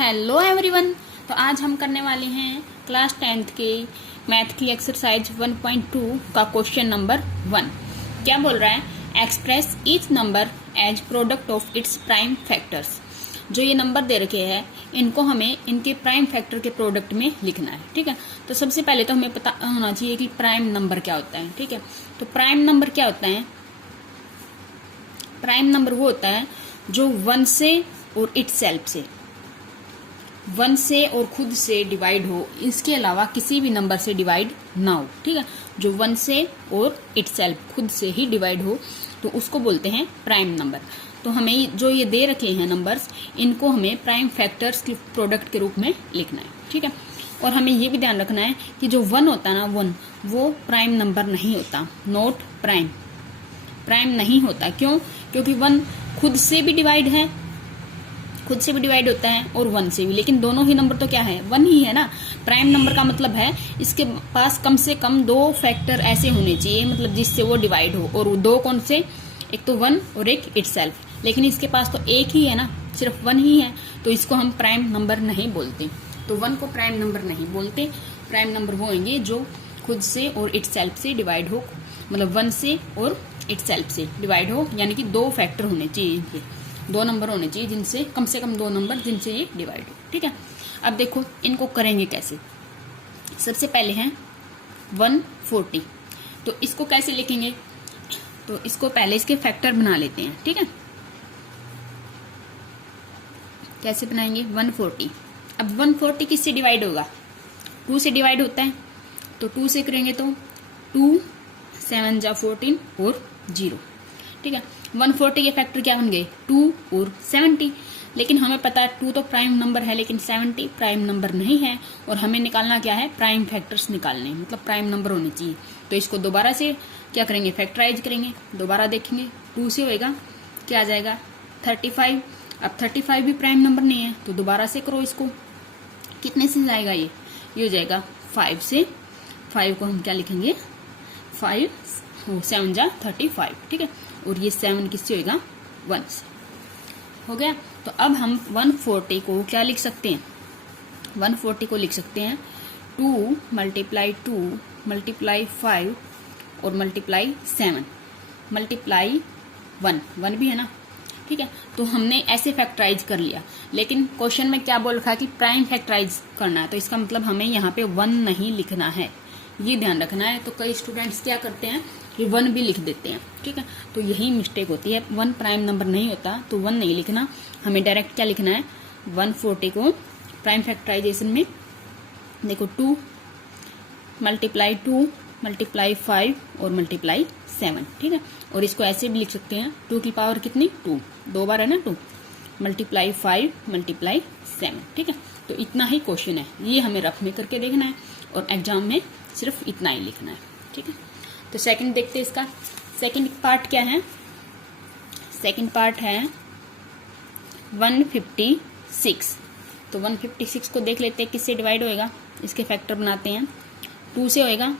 Hello everyone. तो आज हम करने वाले हैं क्लास 10th के मैथ की एक्सरसाइज 1.2 का क्वेश्चन नंबर 1। क्या बोल रहा है? Express each number as product of its prime factors. जो ये नंबर दे रखे हैं इनको हमें इनके प्राइम फैक्टर के प्रोडक्ट में लिखना है। ठीक है, तो सबसे पहले तो हमें पता होना चाहिए कि प्राइम नंबर क्या होता है। ठीक है, तो प्राइम नंबर क्या होता है? प्राइम नंबर वो होता है जो 1 से और इटसेल्फ से 1 से और खुद से डिवाइड हो, इसके अलावा किसी भी नंबर से डिवाइड ना हो। ठीक है, जो 1 से और इटसेल्फ खुद से ही डिवाइड हो तो उसको बोलते हैं प्राइम नंबर। तो हमें जो ये दे रखे हैं नंबर्स, इनको हमें प्राइम फैक्टर्स के प्रोडक्ट के रूप में लिखना है। ठीक है, और हमें ये भी ध्यान रखना है कि जो 1 होता है ना, 1 वो प्राइम नंबर नहीं होता, नॉट प्राइम। प्राइम नहीं होता क्यों? क्योंकि 1 खुद से भी डिवाइड है, खुद से भी डिवाइड होता है और 1 से भी, लेकिन दोनों ही नंबर तो क्या है? 1 ही है ना। प्राइम नंबर का मतलब है इसके पास कम से कम 2 फैक्टर ऐसे होने चाहिए, मतलब जिससे वो डिवाइड हो। और 2 कौन से? एक तो 1 और एक इटसेल्फ। लेकिन इसके पास तो एक ही है ना, सिर्फ 1 ही है, तो इसको हम प्राइम नंबर नहीं बोलते। तो 1 को प्राइम नंबर नहीं बोलते। प्राइम नंबर वो होंगे जो खुद से और इटसेल्फ से डिवाइड हो, मतलब 1 से और इटसेल्फ से डिवाइड हो, यानी कि 2 फैक्टर होने चाहिए, इनके 2 नंबर होने चाहिए जिनसे कम से कम 2 नंबर जिनसे ये डिवाइड हो। ठीक है, अब देखो इनको करेंगे कैसे। सबसे पहले है 140, तो इसको कैसे लिखेंगे? तो इसको पहले इसके फैक्टर बना लेते हैं। ठीक है, कैसे बनाएंगे? 140। अब 140 किससे डिवाइड होगा? 2 से डिवाइड होता है, तो 2 से करेंगे तो 2 7 जा 14 और 0। ठीक है, 140 के फैक्टर क्या बन गए? 2 और 70। लेकिन हमें पता है 2 तो प्राइम नंबर है, लेकिन 70 प्राइम नंबर नहीं है। और हमें निकालना क्या है? प्राइम फैक्टर्स निकालने, मतलब प्राइम नंबर होने चाहिए। तो इसको दोबारा से क्या करेंगे? फैक्टराइज करेंगे। दोबारा देखेंगे, 2 से होएगा क्या आ जाएगा? 35। अब 35 भी प्राइम नंबर नहीं है, तो दोबारा से करो इसको। कितने से जाएगा ये हो जाएगा 5 से। 5 को हम क्या लिखेंगे? 5 7 जा 35। ठीक है, और ये 7 किससे होगा? 1 से। हो गया। तो अब हम 140 को क्या लिख सकते हैं? 140 को लिख सकते हैं 2 मल्टीप्लाई 2 मल्टीप्लाई 5 और मल्टीप्लाई 7 मल्टीप्लाई 1 भी है ना। ठीक है, तो हमने ऐसे फैक्टराइज कर लिया, लेकिन क्वेश्चन में क्या बोल रखा है कि प्राइम फैक्टराइज करना है, तो इसका मतलब हमें यहाँ पे 1 नहीं लिखना है, ये ध्यान रखना है। तो कई स्टूडेंट्स क्या करते हैं कि 1 भी लिख देते हैं। ठीक है, तो यही मिस्टेक होती है। 1 प्राइम नंबर नहीं होता, तो 1 नहीं लिखना, हमें डायरेक्ट क्या लिखना है? 140 को प्राइम फैक्टराइजेशन में देखो 2 मल्टीप्लाई 2 मल्टीप्लाई 5 और मल्टीप्लाई 7। ठीक है, और इसको ऐसे भी लिख सकते हैं 2 की पावर कितनी? 2, 2 बार है ना 2, मल्टीप्लाई 5 मल्टीप्लाई 7। ठीक है, तो इतना ही क्वेश्चन है, ये हमें रफ में करके देखना है और एग्जाम में सिर्फ इतना ही लिखना है। ठीक है, तो सेकंड देखते हैं इसका। सेकंड पार्ट क्या है? सेकंड पार्ट है 156। तो 156 को देख लेते हैं किससे डिवाइड होएगा। इसके फैक्टर बनाते हैं। 2 से होएगा,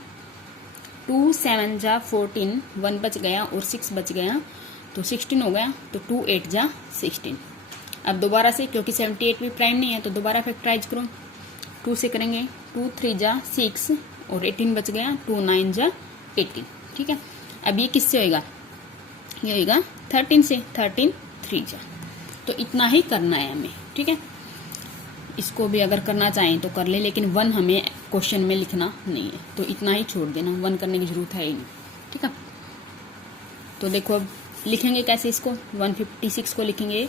2 7 जा 14, 1 बच गया और 6 बच गया, तो 16 हो गया। तो 2 8 जा 16। अब दोबारा से, क्योंकि 78 भी प्राइम नहीं है, तो दोबारा फैक्टराइज करो। 2 से करेंगे, 2 3 जा 6 और 18 बच गया, 2 9 जा 18। ठीक है, अब ये किससे होएगा? ये होएगा 13 से, 13 3 जा। तो इतना ही करना है हमें। ठीक है, इसको भी अगर करना चाहें तो कर ले, लेकिन 1 हमें क्वेश्चन में लिखना नहीं है, तो इतना ही छोड़ देना, 1 करने की जरूरत है ही नहीं। ठीक है, तो देखो अब लिखेंगे कैसे इसको। 156 को लिखेंगे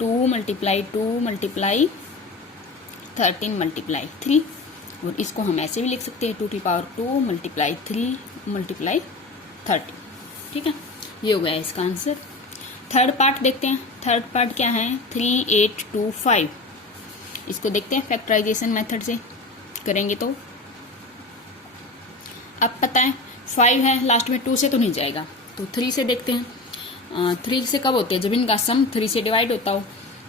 2 मल्टीप्लाई 2 मल्टीप्लाई 13 मल्टीप्लाई 3, और इसको हम ऐसे भी लिख सकते हैं 2 की पावर 2 मल्टीप्लाई 3 मल्टीप्लाई 30। ठीक है, ये हो गया इसका आंसर। थर्ड पार्ट देखते हैं। थर्ड पार्ट क्या है? 3 8 2 5। इसको देखते हैं फैक्टराइजेशन मेथड से करेंगे तो। अब पता है 5 है लास्ट में, 2 से तो नहीं जाएगा, तो 3 से देखते हैं। 3 से कब होते हैं? जब इनका सम 3 से डिवाइड होता हो,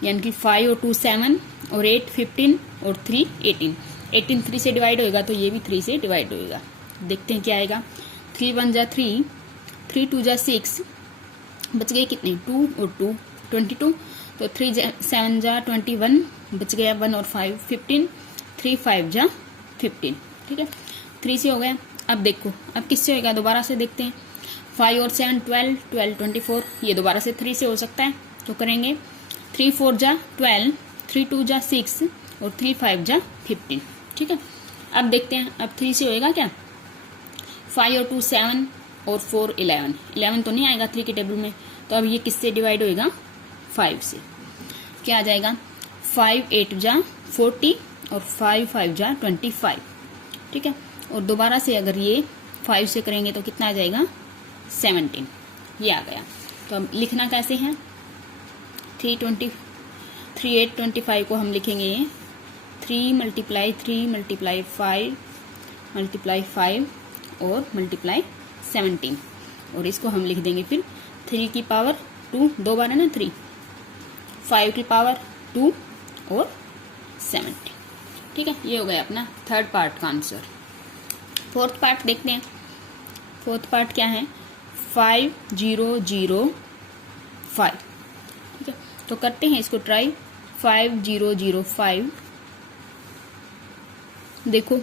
यानी कि 5 और 2 7 और 8 15 और 3 18। 18 3 से डिवाइड होएगा, तो ये भी 3 से डिवाइड होएगा। देखते हैं क्या आएगा। 3 1 जा 3, 3 2 जा 6, बच गए कितने? 2 और 2 22। तो 3 7 जा 21, बच गया 1 और 5 15, 3 5 जा 15, ठीक है 3 से हो गया। अब देखो अब किससे होगा, दोबारा से देखते हैं। 5 और 7 12, 12 24, ये दोबारा से 3 से हो सकता है, तो करेंगे 3 4 जा 12, 3 2 जा 6 और 3 5 जा 15, ठीक है। अब देखते हैं अब 3 से होएगा क्या, 5 और 2 7 और 4 11, 11 तो नहीं आएगा 3 के टेबल में, तो अब ये किससे डिवाइड होएगा, 5 से। क्या आ जाएगा, 5 8 जा 40 और 5 5 जा 25, ठीक है। और दोबारा से अगर ये 5 से करेंगे तो कितना आ जाएगा, 17, ये आ गया। तो अब लिखना कैसे है, 3 8 25 को हम लिखेंगे 3 × 3 × 5 × 5 और मल्टीप्लाई 17, और इसको हम लिख देंगे फिर 3 की पावर 2, 2 बार है ना 3, 5 की पावर 2 और 17, ठीक है। ये हो गया अपना थर्ड पार्ट का आंसर। फोर्थ पार्ट देखते हैं। फोर्थ पार्ट क्या है, 5 0 0 5, ठीक है। तो करते हैं इसको ट्राई। 5 0 0 5, देखो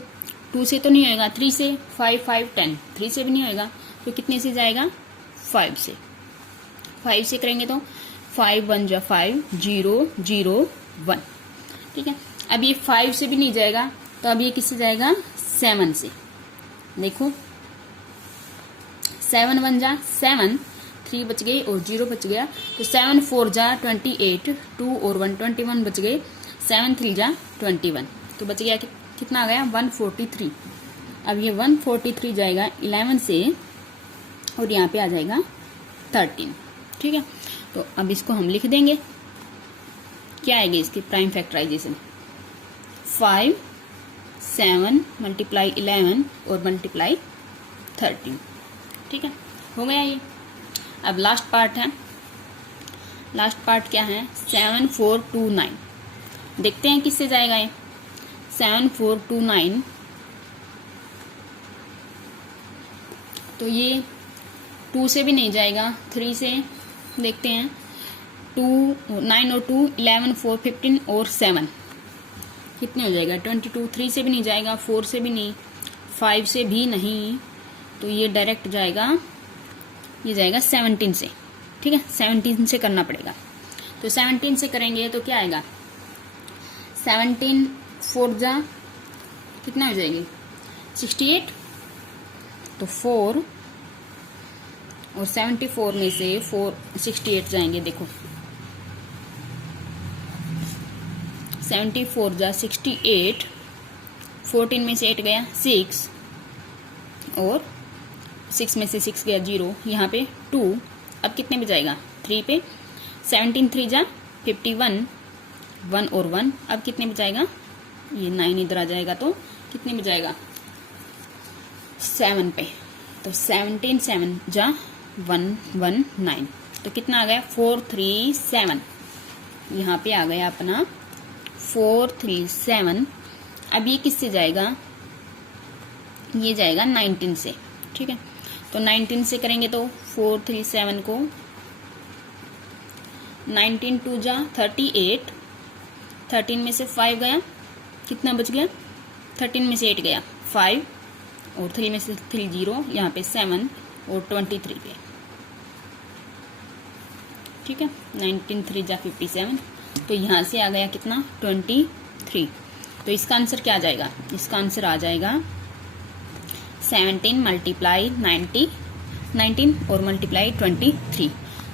2 से तो नहीं होएगा, 3 से, 5 5 10, 3 से भी नहीं होएगा, तो कितने से जाएगा, 5 से। 5 से करेंगे तो 5 1 जा 5 0 0 1, ठीक है। अब ये 5 से भी नहीं जाएगा, तो अब ये किससे जाएगा, 7 से। देखो 7 1 जा 7, 3 बच गए और 0 बच गया, तो 7 4 जा 28, 2 और 1 21 बच गए, 7 3 जा 21, तो बच गया कितना आ गया, 143। अब ये 143 जाएगा 11 से और यहाँ पे आ जाएगा 13, ठीक है। तो अब इसको हम लिख देंगे, क्या आएगी इसकी प्राइम फैक्टराइजेशन, 5 7 × 11 और मल्टीप्लाई 13, ठीक है, हो गया ये। अब लास्ट पार्ट है। लास्ट पार्ट क्या है, 7 4 2 9, देखते हैं किससे जाएगा ये। 7 4 2 9, तो ये 2 से भी नहीं जाएगा, 3 से देखते हैं। 2 9 और 2 11 4 15 और 7 कितने हो जाएगा, 22। 3 से भी नहीं जाएगा, 4 से भी नहीं, 5 से भी नहीं, तो ये डायरेक्ट जाएगा, ये जाएगा 17 से, ठीक है। 17 से करना पड़ेगा, तो 17 से करेंगे तो क्या आएगा, 17 4 जा कितना हो जाएगी, 68, तो 4 और 74 में से 4 68 जाएंगे। देखो 74 जा 68, 14 में से 8 गया 6 और 6 में से 6 गया 0, यहाँ पे 2, अब कितने में जाएगा, 3 पे। 17 3 जा 51, 1 और 1, अब कितने में जाएगा, ये 9 इधर आ जाएगा, तो कितने में जाएगा, 7 पे। तो 17 7 जा 1 1 9, तो कितना आ गया, 4 3 7, यहाँ पे आ गया अपना 4 3 7। अब ये किससे जाएगा, ये जाएगा 19 से, ठीक है। तो 19 से करेंगे तो 4 3 7 को 19 2 जा 38, 13 में से 5 गया, कितना बच गया, 13 में से 8 गया 5 और 3 में से 3 0, यहाँ पे 7 और 23 पे, ठीक है। 19 3 जा 57, तो यहाँ से आ गया कितना, 23। तो इसका आंसर क्या आ जाएगा, इसका आंसर आ जाएगा 17 × 19 और मल्टीप्लाई 23।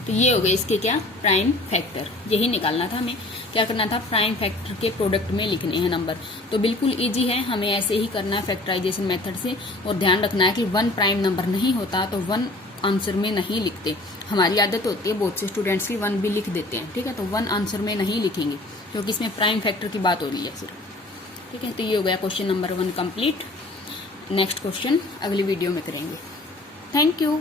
तो ये हो गए इसके क्या, प्राइम फैक्टर। यही निकालना था हमें, क्या करना था, प्राइम फैक्टर के प्रोडक्ट में लिखने हैं नंबर। तो बिल्कुल इजी है, हमें ऐसे ही करना है फैक्टराइजेशन मेथड से। और ध्यान रखना है कि 1 प्राइम नंबर नहीं होता तो 1 आंसर में नहीं लिखते। हमारी आदत होती है, बहुत से स्टूडेंट्स की 1 भी लिख देते हैं, ठीक है। तो 1 आंसर में नहीं लिखेंगे क्योंकि इसमें प्राइम फैक्टर की बात हो रही है सिर्फ, ठीक है। तो ये हो गया question number 1 complete. Next question अगली वीडियो में करेंगे। Thank you.